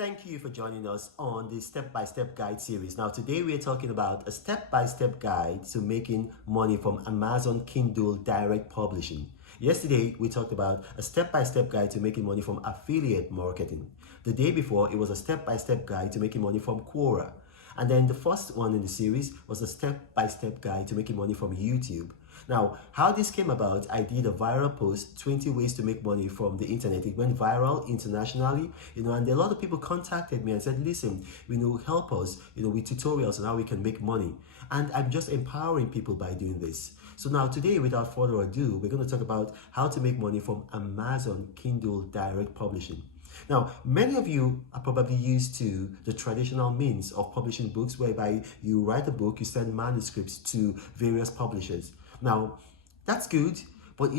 Thank you for joining us on the step-by-step guide series. Now, today we're talking about a step-by-step guide to making money from Amazon Kindle Direct Publishing. Yesterday, we talked about a step-by-step guide to making money from affiliate marketing. The day before, it was a step-by-step guide to making money from Quora. And then the first one in the series was a step-by-step guide to making money from YouTube. Now, how this came about, I did a viral post, 20 ways to make money from the internet. It went viral internationally, and a lot of people contacted me and said, listen, help us, with tutorials on how we can make money. And I'm just empowering people by doing this. So now today, without further ado, we're going to talk about how to make money from Amazon Kindle Direct Publishing. Now, many of you are probably used to the traditional means of publishing books, whereby you write a book, you send manuscripts to various publishers. Now, that's good, but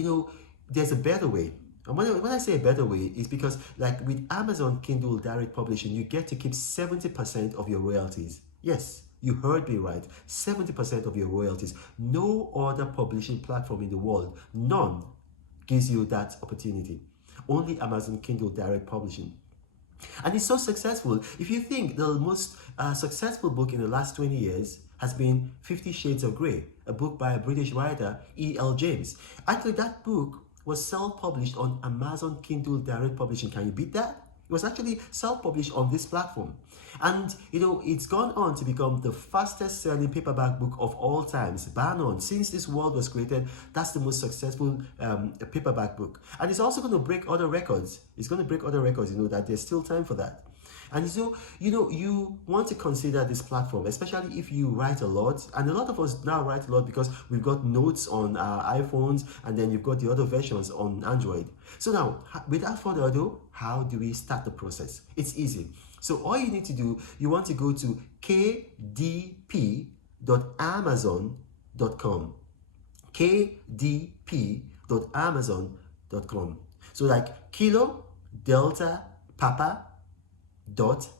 there's a better way. And when I say a better way, it's because like with Amazon Kindle Direct Publishing, you get to keep 70% of your royalties. Yes, you heard me right, 70% of your royalties. No other publishing platform in the world, none, gives you that opportunity. Only Amazon Kindle Direct Publishing. And it's so successful. If you think the most successful book in the last 20 years has been 50 Shades of Grey, a book by a British writer, E.L. James. Actually, that book was self-published on Amazon Kindle Direct Publishing. Can you beat that? It was actually self-published on this platform. And, it's gone on to become the fastest selling paperback book of all times, bar none. Since this world was created, that's the most successful paperback book. And it's also going to break other records. It's going to break other records, that there's still time for that. And so, you want to consider this platform, especially if you write a lot. And a lot of us now write a lot because we've got notes on our iPhones, and then you've got the other versions on Android. So now, without further ado, how do we start the process? It's easy. So all you need to do, you want to go to kdp.amazon.com. kdp.amazon.com. So like Kilo, Delta, Papa,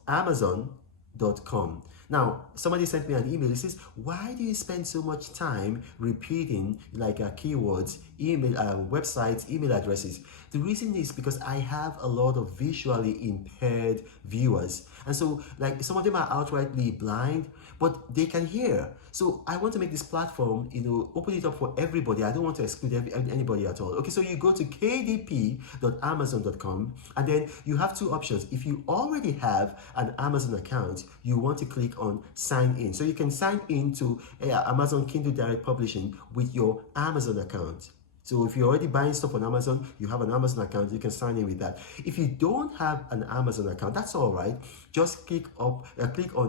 .amazon.com. Now, somebody sent me an email. It says, why do you spend so much time repeating keywords, email, websites, email addresses? The reason is because I have a lot of visually impaired viewers. And so some of them are outrightly blind, but they can hear. So I want to make this platform, open it up for everybody. I don't want to exclude anybody at all. Okay, so you go to kdp.amazon.com, and then you have two options. If you already have an Amazon account, you want to click on sign in. So you can sign in to Amazon Kindle Direct Publishing with your Amazon account. So if you're already buying stuff on Amazon, you have an Amazon account, you can sign in with that. If you don't have an Amazon account, that's all right. Just click on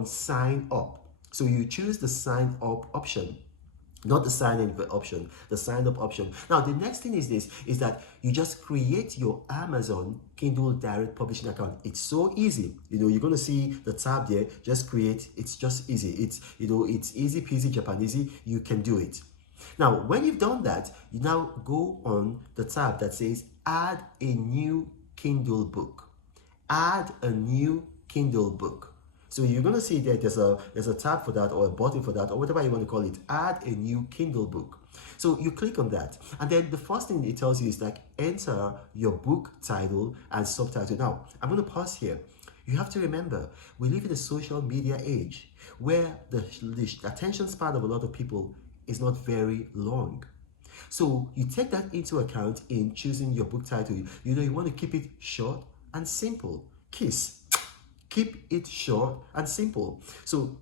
sign up. So you choose the sign up option, not the sign in option, the sign up option. Now, the next thing is that you just create your Amazon Kindle Direct Publishing account. It's so easy. You're going to see the tab there, just create. It's just easy. It's easy peasy Japanesey. You can do it. Now, when you've done that, you now go on the tab that says add a new Kindle book. Add a new Kindle book. So you're going to see that there's a tab for that, or a button for that, or whatever you want to call it. Add a new Kindle book. So you click on that, and then the first thing it tells you is enter your book title and subtitle. Now, I'm going to pause here. You have to remember, we live in a social media age where the attention span of a lot of people is not very long. So you take that into account in choosing your book title. You want to keep it short and simple. KISS. Keep it short and simple. So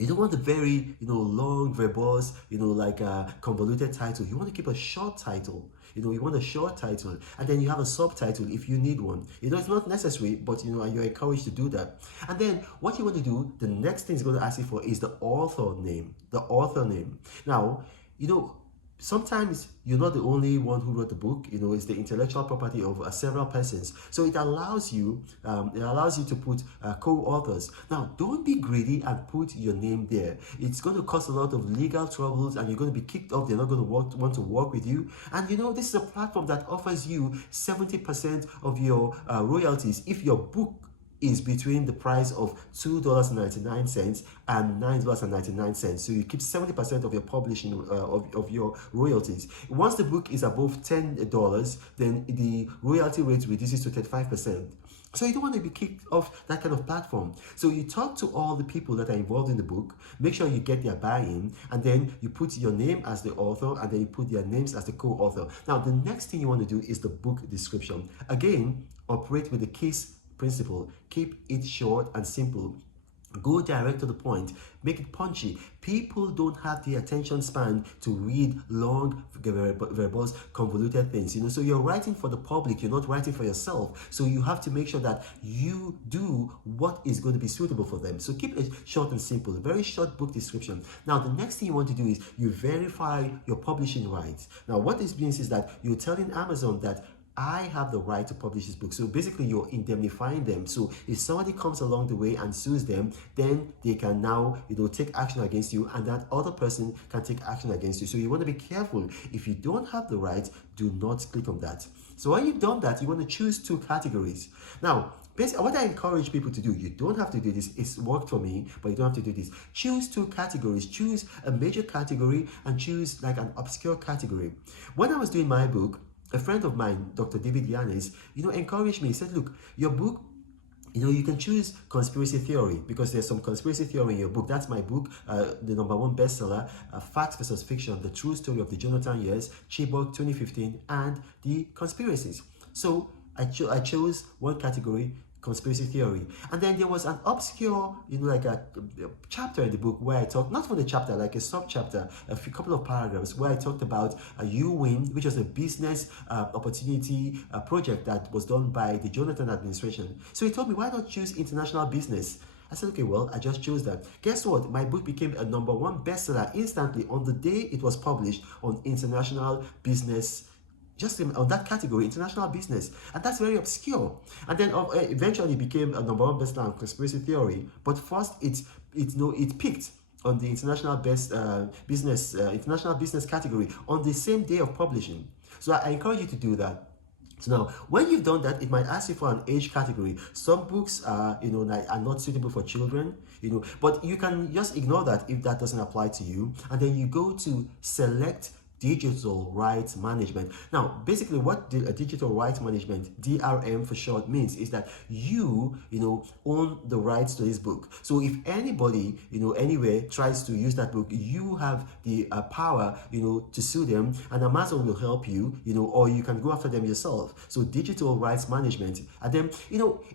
you don't want a very, long, verbose, convoluted title. You want to keep a short title. You want a short title, and then you have a subtitle if you need one. It's not necessary, but you're encouraged to do that. And then what you want to do, the next thing it's going to ask you for is the author name. The author name. Now, sometimes you're not the only one who wrote the book. It's the intellectual property of several persons. So it allows you to put co-authors. Now, don't be greedy and put your name there. It's going to cause a lot of legal troubles, and you're going to be kicked off. They're not going to want to work with you. And this is a platform that offers you 70% of your royalties if your book is between the price of $2.99 and $9.99. So you keep 70% of your publishing of your royalties. Once the book is above $10, then the royalty rate reduces to 35%. So you don't want to be kicked off that kind of platform. So you talk to all the people that are involved in the book, make sure you get their buy-in, and then you put your name as the author, and then you put their names as the co-author. Now, the next thing you want to do is the book description. Again, operate with the KISS principle. Keep it short and simple. Go direct to the point. Make it punchy. People don't have the attention span to read long, verbose, convoluted things. So you're writing for the public. You're not writing for yourself. So you have to make sure that you do what is going to be suitable for them. So keep it short and simple. Very short book description. Now, the next thing you want to do is you verify your publishing rights. Now, what this means is that you're telling Amazon that I have the right to publish this book. So basically you're indemnifying them. So if somebody comes along the way and sues them, then they can now, take action against you, and that other person can take action against you. So you want to be careful. If you don't have the right, do not click on that. So when you've done that, you want to choose 2 categories. Now, basically, what I encourage people to do, you don't have to do this. It's worked for me, but you don't have to do this. Choose 2 categories. Choose a major category and choose like an obscure category. When I was doing my book, a friend of mine, Dr. David Yanis, encouraged me. He said, look, your book, you can choose conspiracy theory because there's some conspiracy theory in your book. That's my book, the #1 bestseller, Facts versus Fiction, the true story of the Jonathan years, Chibok 2015, and the conspiracies. So I chose one category, conspiracy theory. And then there was an obscure, like a chapter in the book where I talked, not from the chapter, like a sub-chapter, couple of paragraphs where I talked about YouWin, which was a business opportunity project that was done by the Jonathan administration. So he told me, why not choose international business? I said, okay, well, I just chose that. Guess what? My book became a #1 bestseller instantly on the day it was published on international business, just on that category, international business. And that's very obscure. And then eventually became a #1 bestseller on conspiracy theory. But first, it peaked on the international business category on the same day of publishing. So I encourage you to do that. So now, when you've done that, it might ask you for an age category. Some books are not suitable for children, but you can just ignore that if that doesn't apply to you. And then you go to select digital rights management. Now, basically what digital rights management, DRM for short, means is that you own the rights to this book. So if anybody, anywhere tries to use that book, you have the power, to sue them, and Amazon will help you, or you can go after them yourself. So digital rights management. And then,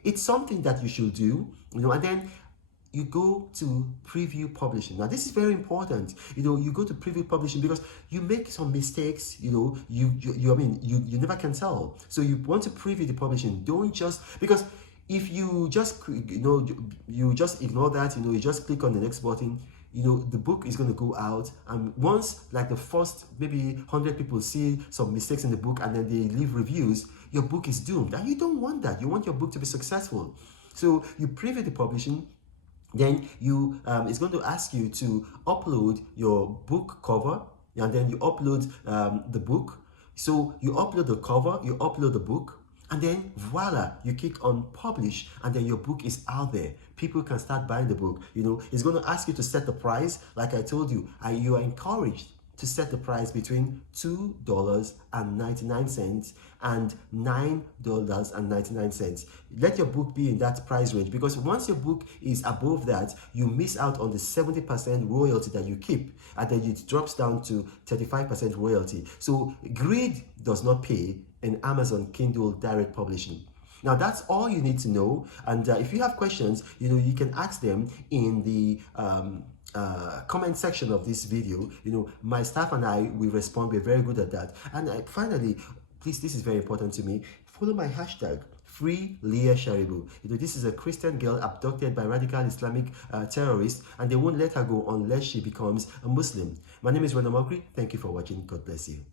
it's something that you should do, and then you go to preview publishing. Now, this is very important. You go to preview publishing because you make some mistakes. You never can tell. So you want to preview the publishing. Don't just, because if you just you just ignore that. You just click on the next button. The book is going to go out, and once like the first maybe 100 people see some mistakes in the book and then they leave reviews, your book is doomed. And you don't want that. You want your book to be successful. So you preview the publishing. Then it's going to ask you to upload your book cover, and then you upload the book. So you upload the cover, you upload the book, and then voila, you click on publish, and then your book is out there. People can start buying the book. It's going to ask you to set the price. Like I told you, you are encouraged to set the price between $2.99 and $9.99. Let your book be in that price range, because once your book is above that, you miss out on the 70% royalty that you keep, and then it drops down to 35% royalty. So greed does not pay in Amazon Kindle direct publishing. Now, that's all you need to know. And if you have questions, you can ask them in the comment section of this video. My staff and I, we respond. We're very good at that. And finally, please, this is very important to me. Follow my hashtag, Free Leah Sharibu. This is a Christian girl abducted by radical Islamic terrorists, and they won't let her go unless she becomes a Muslim. My name is Rana Mokri. Thank you for watching. God bless you.